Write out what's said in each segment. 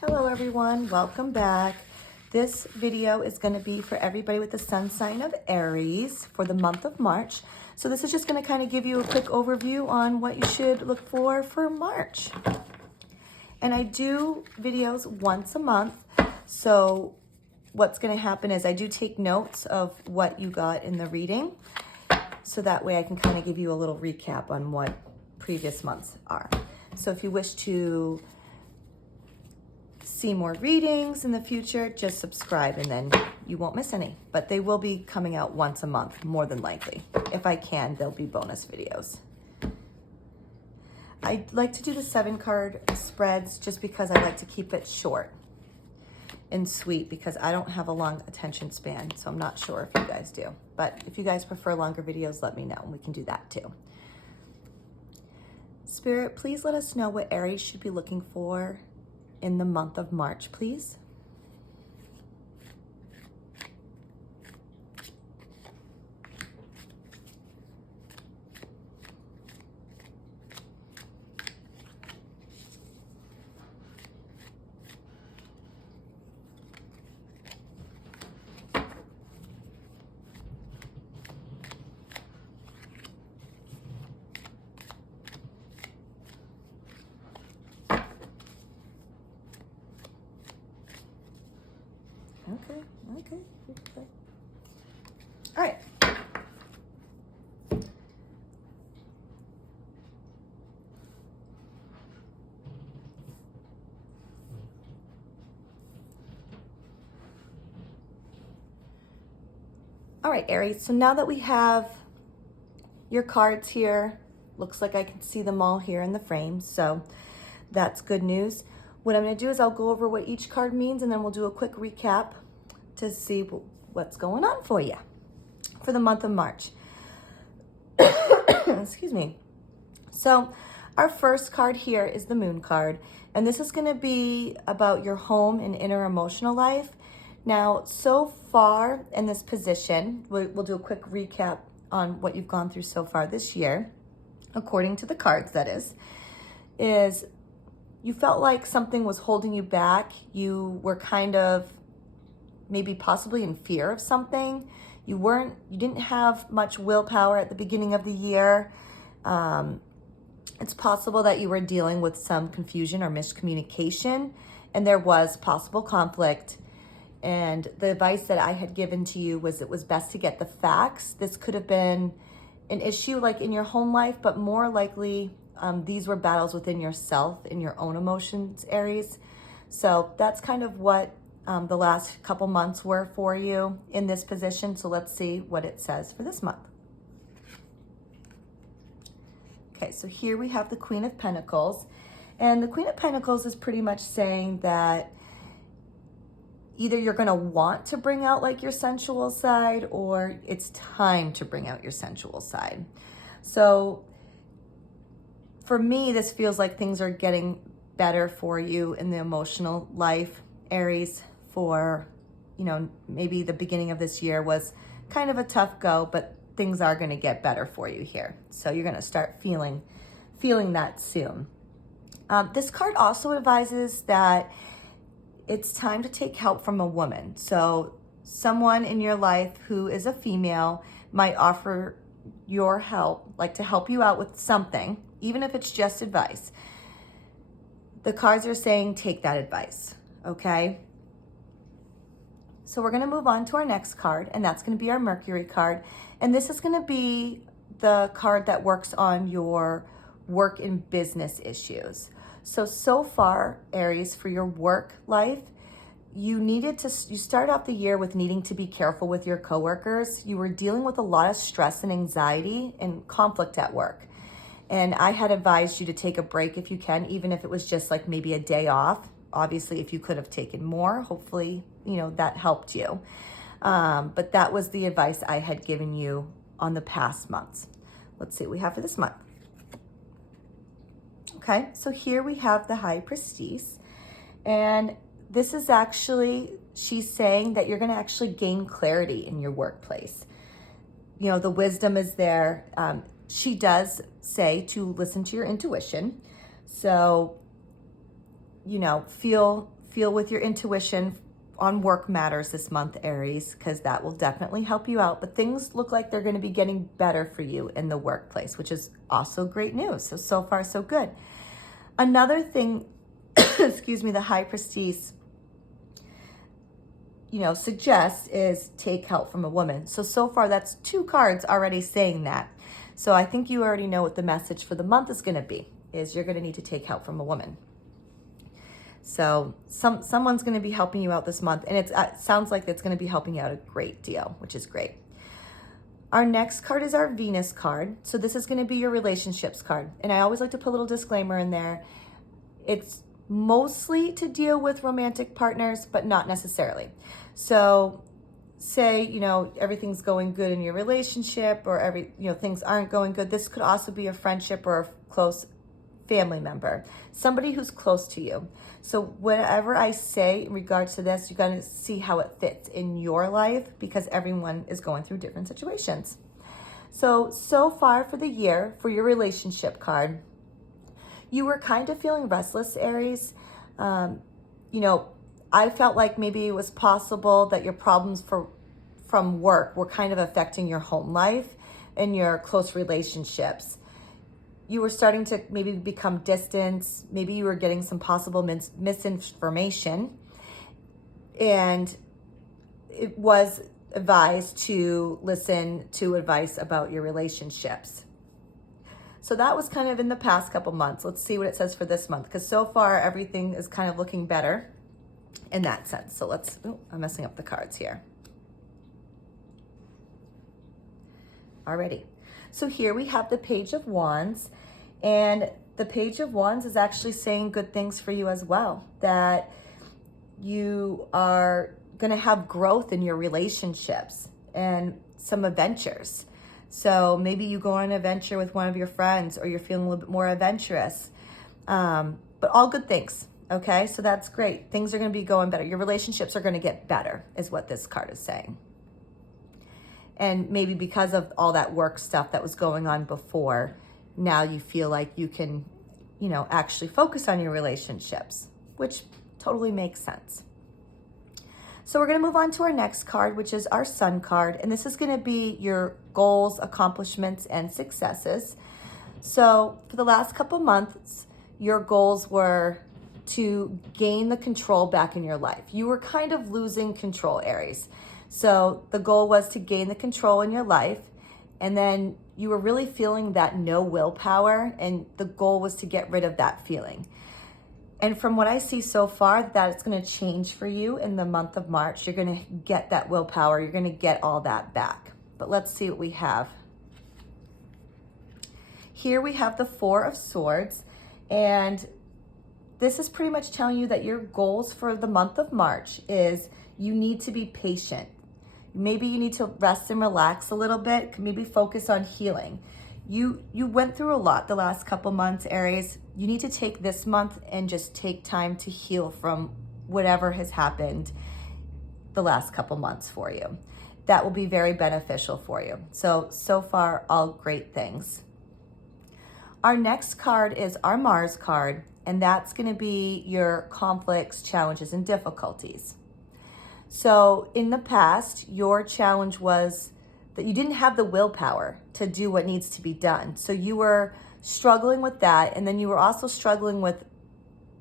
Hello everyone, welcome back. This video is going to be for everybody with the sun sign of Aries for the month of March. So this is just going to kind of give you a quick overview on what you should look for March. And I do videos once a month. So what's going to happen is I do take notes of what you got in the reading. So that way I can kind of give you a little recap on what previous months are. So if you wish to see more readings in the future, just subscribe and then you won't miss any. But they will be coming out once a month, more than likely. If I can, there'll be bonus videos. I like to do the 7-card spreads just because I like to keep it short and sweet because I don't have a long attention span, so I'm not sure if you guys do. But if you guys prefer longer videos, let me know and we can do that too. Spirit, please let us know what Aries should be looking for in the month of March, please. Okay. All right. All right, Aries, so now that we have your cards here, looks like I can see them all here in the frame, so that's good news. What I'm going to do is I'll go over what each card means and then we'll do a quick recap to see what's going on for you for the month of March. Excuse me. So our first card here is the Moon card, and this is going to be about your home and inner emotional life. Now, so far in this position, we'll do a quick recap on what you've gone through so far this year, according to the cards, that is you felt like something was holding you back. You were kind of maybe possibly in fear of something. You didn't have much willpower at the beginning of the year. It's possible that you were dealing with some confusion or miscommunication, and there was possible conflict. And the advice that I had given to you was it was best to get the facts. This could have been an issue like in your home life, but more likely these were battles within yourself, in your own emotions, Aries. So that's kind of what the last couple months were for you in this position. So let's see what it says for this month. Okay, so here we have the Queen of Pentacles. And the Queen of Pentacles is pretty much saying that either you're going to want to bring out like your sensual side, or it's time to bring out your sensual side. So for me, this feels like things are getting better for you in the emotional life, Aries. For, maybe the beginning of this year was kind of a tough go, but things are going to get better for you here. So you're going to start feeling that soon. This card also advises that it's time to take help from a woman. So someone in your life who is a female might offer your help, like to help you out with something, even if it's just advice. The cards are saying take that advice, okay? So we're going to move on to our next card, and that's going to be our Mercury card. And this is going to be the card that works on your work and business issues. So far, Aries, for your work life, you started off the year with needing to be careful with your coworkers. You were dealing with a lot of stress and anxiety and conflict at work. And I had advised you to take a break if you can, even if it was just like maybe a day off. Obviously, if you could have taken more, hopefully, that helped you. But that was the advice I had given you on the past months. Let's see what we have for this month. Okay, so here we have the High Priestess. And this is actually, she's saying that you're going to actually gain clarity in your workplace. The wisdom is there. She does say to listen to your intuition. So, feel feel with your intuition on work matters this month, Aries, because that will definitely help you out. But things look like they're going to be getting better for you in the workplace, which is also great news. So far, so good. Another thing, excuse me, the high priestess, suggests is take help from a woman. So far, that's 2 cards already saying that. So I think you already know what the message for the month is going to be, is you're going to need to take help from a woman. So someone's going to be helping you out this month, and it sounds like it's going to be helping you out a great deal, which is great. Our next card is our Venus card. So this is going to be your relationships card. And I always like to put a little disclaimer in there. It's mostly to deal with romantic partners, but not necessarily. So say, everything's going good in your relationship, or things aren't going good. This could also be a friendship or a close family member, somebody who's close to you. So whatever I say in regards to this, you got to see how it fits in your life, because everyone is going through different situations. So far for the year, for your relationship card, you were kind of feeling restless, Aries. I felt like maybe it was possible that your problems from work were kind of affecting your home life and your close relationships. You were starting to maybe become distant. Maybe you were getting some possible misinformation. And it was advised to listen to advice about your relationships. So that was kind of in the past couple months. Let's see what it says for this month, because so far everything is kind of looking better in that sense. So I'm messing up the cards here. Alrighty. So here we have the Page of Wands, and the Page of Wands is actually saying good things for you as well, that you are going to have growth in your relationships and some adventures. So maybe you go on an adventure with one of your friends, or you're feeling a little bit more adventurous, but all good things. Okay, so that's great. Things are going to be going better. Your relationships are going to get better, is what this card is saying. And maybe because of all that work stuff that was going on before, now you feel like you can, actually focus on your relationships, which totally makes sense. So we're going to move on to our next card, which is our Sun card. And this is going to be your goals, accomplishments, and successes. So for the last couple months, your goals were to gain the control back in your life. You were kind of losing control, Aries. So the goal was to gain the control in your life, and then you were really feeling that no willpower, and the goal was to get rid of that feeling. And from what I see so far, that it's going to change for you in the month of March. You're going to get that willpower. You're going to get all that back. But let's see what we have. Here we have the Four of Swords, and this is pretty much telling you that your goals for the month of March is you need to be patient. Maybe you need to rest and relax a little bit. Maybe focus on healing. You went through a lot the last couple months, Aries. You need to take this month and just take time to heal from whatever has happened the last couple months for you. That will be very beneficial for you. So far, all great things. Our next card is our Mars card, and that's going to be your conflicts, challenges, and difficulties. So in the past, your challenge was that you didn't have the willpower to do what needs to be done. So you were struggling with that. And then you were also struggling with,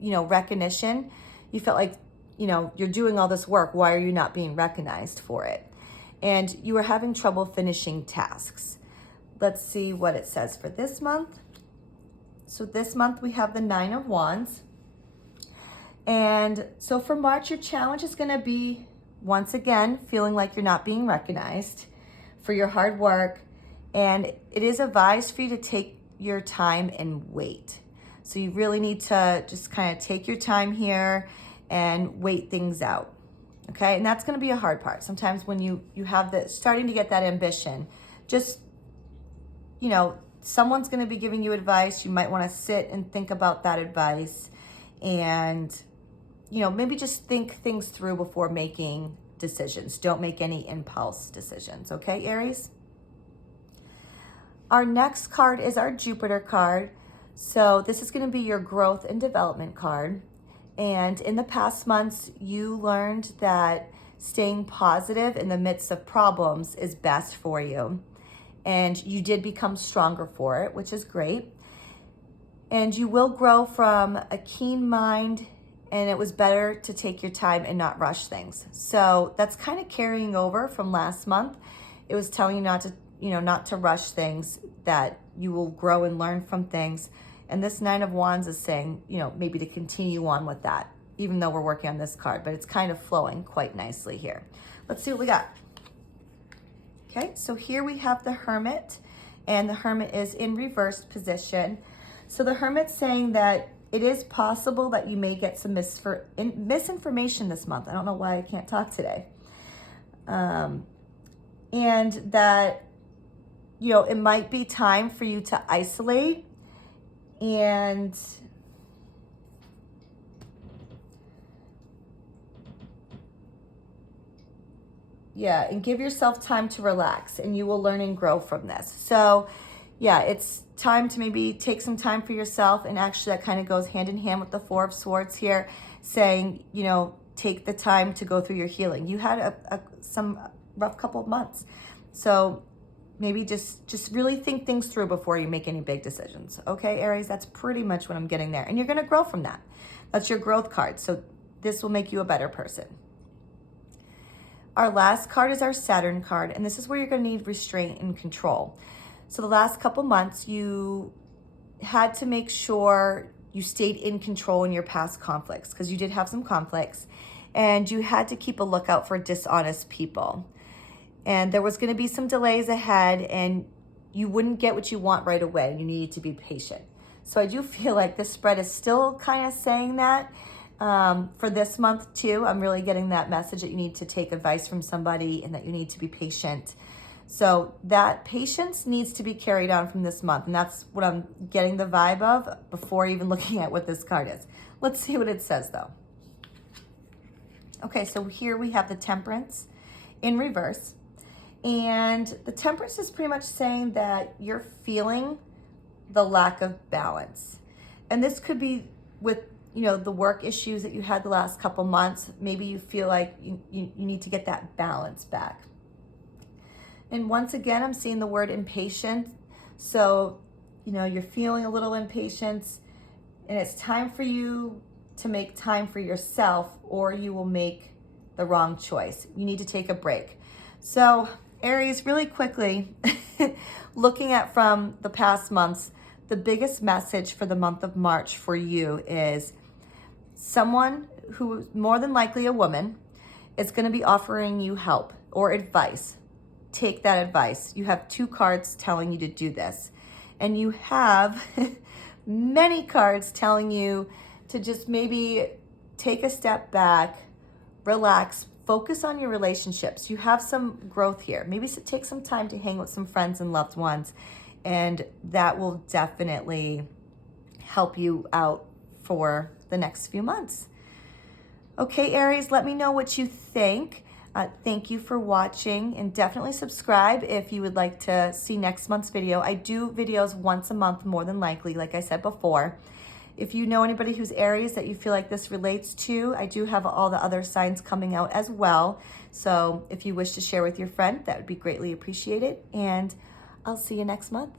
recognition. You felt like, you're doing all this work. Why are you not being recognized for it? And you were having trouble finishing tasks. Let's see what it says for this month. So this month we have the Nine of Wands. And so for March, your challenge is going to be, once again, feeling like you're not being recognized for your hard work. And it is advised for you to take your time and wait. So you really need to just kind of take your time here and wait things out. Okay, and that's going to be a hard part. Sometimes when you have starting to get that ambition, just, someone's going to be giving you advice. You might want to sit and think about that advice, and maybe just think things through before making decisions. Don't make any impulse decisions. Okay, Aries? Our next card is our Jupiter card. So this is going to be your growth and development card. And in the past months, you learned that staying positive in the midst of problems is best for you. And you did become stronger for it, which is great. And you will grow from a keen mind, and it was better to take your time and not rush things. So that's kind of carrying over from last month. It was telling you not to rush things, that you will grow and learn from things. And this Nine of Wands is saying, maybe to continue on with that, even though we're working on this card, but it's kind of flowing quite nicely here. Let's see what we got. Okay, so here we have the Hermit, and the Hermit is in reversed position. So the Hermit's saying that it is possible that you may get some misinformation this month. I don't know why I can't talk today. And that, it might be time for you to isolate and and give yourself time to relax, and you will learn and grow from this. So it's time to maybe take some time for yourself. And actually that kind of goes hand in hand with the Four of Swords here, saying, take the time to go through your healing. You had some rough couple of months. So maybe just really think things through before you make any big decisions. Okay, Aries, that's pretty much what I'm getting there. And you're going to grow from that. That's your growth card. So this will make you a better person. Our last card is our Saturn card, and this is where you're going to need restraint and control. So the last couple months, you had to make sure you stayed in control in your past conflicts, because you did have some conflicts, and you had to keep a lookout for dishonest people. And there was going to be some delays ahead, and you wouldn't get what you want right away. You needed to be patient. So I do feel like this spread is still kind of saying that for this month too. I'm really getting that message that you need to take advice from somebody and that you need to be patient. So that patience needs to be carried on from this month. And that's what I'm getting the vibe of before even looking at what this card is. Let's see what it says though. Okay, so here we have the Temperance in reverse. And the Temperance is pretty much saying that you're feeling the lack of balance. And this could be with, the work issues that you had the last couple months. Maybe you feel like you need to get that balance back. And once again, I'm seeing the word impatient. So, you're feeling a little impatience, and it's time for you to make time for yourself, or you will make the wrong choice. You need to take a break. So, Aries, really quickly, looking at from the past months, the biggest message for the month of March for you is someone who is more than likely a woman is going to be offering you help or advice. Take that advice. You have 2 cards telling you to do this. And you have many cards telling you to just maybe take a step back, relax, focus on your relationships. You have some growth here. Maybe take some time to hang with some friends and loved ones, and that will definitely help you out for the next few months. Okay, Aries, let me know what you think. Thank you for watching, and definitely subscribe if you would like to see next month's video. I do videos once a month, more than likely, like I said before. If you know anybody who's Aries that you feel like this relates to, I do have all the other signs coming out as well. So if you wish to share with your friend, that would be greatly appreciated. And I'll see you next month.